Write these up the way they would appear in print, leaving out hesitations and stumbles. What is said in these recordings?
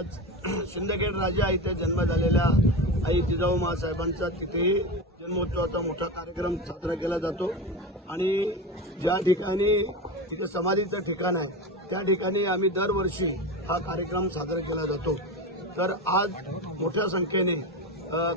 आज शिंदखेड राजा इथे जन्म झालेल्या आई जिजाऊ साहेबांचा तिथेही जन्मोत्सवाचा मोठा कार्यक्रम साजरा केला जातो आणि ज्या ठिकाणी तिथे समाधीचं ठिकाण आहे त्या ठिकाणी आम्ही दरवर्षी हा कार्यक्रम साजरा केला जातो। तर आज मोठ्या संख्येने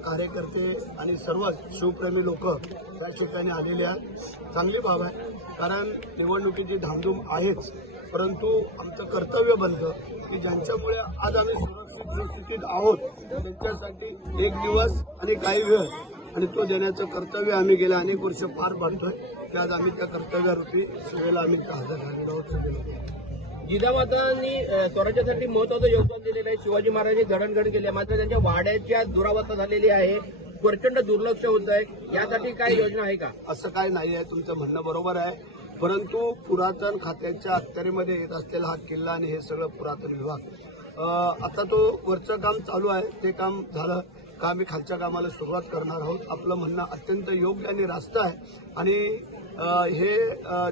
कार्यकर्ते आणि सर्व शिवप्रेमी लोक त्या ठिकाणी आलेले आहेत। चांगली बाब आहे, कारण निवडणुकीची धामधूम आहेच, परंतु आमचं कर्तव्य बनतं की ज्यांच्यामुळे आज आम्ही सुरक्षित परिस्थितीत आहोत त्यांच्यासाठी एक दिवस आणि काही वेळ आणि तो देण्याचं कर्तव्य आम्ही गेल्या अनेक वर्ष पार पाडतोय की आज आम्ही त्या कर्तव्यारूपी सेवेला आम्ही हजर झालेलो आहोत। जिजामातांनी स्वराज्यासाठी महत्वाचं योगदान दिलेलं आहे। शिवाजी महाराजांनी जडणघडण केली, मात्र त्यांच्या वाड्याच्या दुरावस्था झालेली आहे, प्रचंड दुर्लक्ष होत आहे, यासाठी काय योजना आहे का? असं काय नाही आहे, तुमचं म्हणणं बरोबर आहे, परंतु पुरातन खात्याच्या अखत्यारीमध्ये येत असलेला हा किल्ला आणि हे सगळं पुरातन विभाग आता तो वरचं काम चालू आहे, ते काम झालं का आम्ही खालच्या कामाला सुरुवात करणार आहोत। आपलं म्हणणं अत्यंत योग्य आणि रास्त आहे आणि हे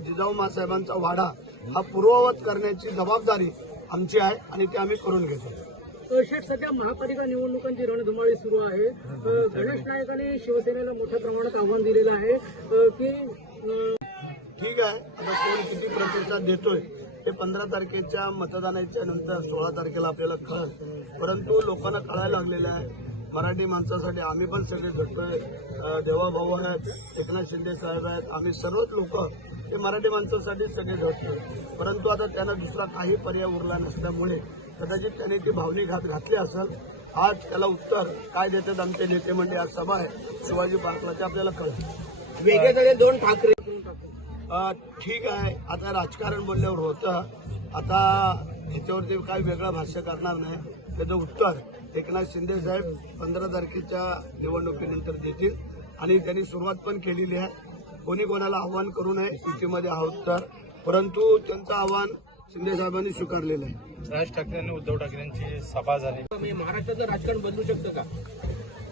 जिजाऊ माँसाहेबांचा वाडा हा पूर्ववत करण्याची जबाबदारी आमची आहे आणि ते आम्ही करून घेतो। शेठ, सध्या महापालिका निवडणुकांची रणधुमाळी सुरू आहे। गणेश नायकांनी शिवसेनेला मोठ्या प्रमाणात आव्हान दिलेलं आहे की ठीक आहे, आता कोण किती प्रतिसाद देतोय हे 15 तारखेच्या मतदानाच्या नंतर 16 तारखेला आपल्याला कळेल, परंतु लोकांना कळायला लागलेलं आहे। मराठी माणसासाठी आम्ही पण सगळे झटतोय, देवाभाऊ आहेत, एकनाथ शिंदे साहेब आहेत, आम्ही सर्वच लोक हे मराठी माणसासाठी सगळे झटतोय, परंतु आता त्यांना दुसरा काही पर्याय उरला नसल्यामुळे कदाचित त्यांनी ती भावनिक घात घातली असेल। आज त्याला उत्तर काय देतात आमचे नेते मंडळी, आज सभा आहे शिवाजी पार्कला, ते आपल्याला कळेल। वेगळे झाले दोन ठाकरे, ठीक आहे, आता राजकारण बोलल्यावर होतं, आता ह्याच्यावरती काही वेगळं भाष्य करणार नाही, त्याचं उत्तर एकनाथ शिंदे साहेब 15 तारखेच्या निवडणुकीनंतर देतील आणि त्यांनी सुरुवात पण केलेली आहे। कोणी कोणाला आव्हान करू नये स्थितीमध्ये आहोत तर, परंतु त्यांचं आव्हान शिंदे साहेबांनी स्वीकारलेलं आहे। राज ठाकरे आणि उद्धव ठाकरेंची सभा झाली, महाराष्ट्राचं राजकारण बदलू शकतं का?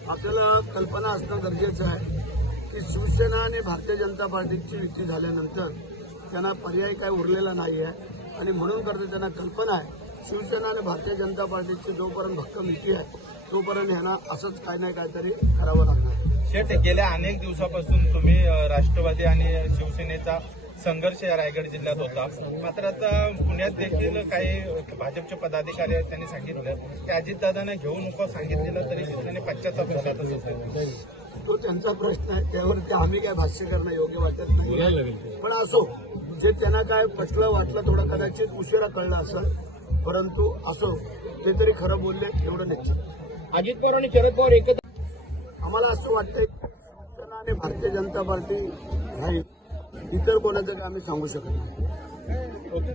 आपल्याला कल्पना असणं गरजेचं आहे की शिवसेना आणि भारतीय जनता पार्टीची युती झाल्यानंतर त्यांना पर्याय काय उरलेला नाही आहे आणि म्हणून करता त्यांना कल्पना आहे शिवसेना आणि भारतीय जनता पार्टीची जोपर्यंत भक्कम युती आहे तोपर्यंत ह्यांना असंच काही नाही काहीतरी करावं लागणार। शेठ, गेल्या अनेक दिवसापासून तुम्ही राष्ट्रवादी आणि शिवसेनेचा संघर्ष या रायगड जिल्ह्यात होता, मात्र आता पुण्यात देखील काही भाजपचे पदाधिकारी आहेत, त्यांनी सांगितलं की अजितदादांना घेऊ नको सांगितलेलं तरी शिवसेने पश्चाताप करतातच होते। तो त्यांचा प्रश्न आहे, त्यावरती आम्ही काय भाष्य करणं योग्य वाटत नाही, पण असो, जे त्यांना काय पटलं वाटलं थोडं कदाचित उशिरा कळलं असेल, परंतु असो, ते तरी खरं बोलले एवढं निश्चित। अजित पवार आणि शरद पवार एकत्र, आम्हाला असं वाटतंय शिवसेना आणि भारतीय जनता पार्टी राहील, इतर कोणाचं काय आम्ही सांगू शकत नाही।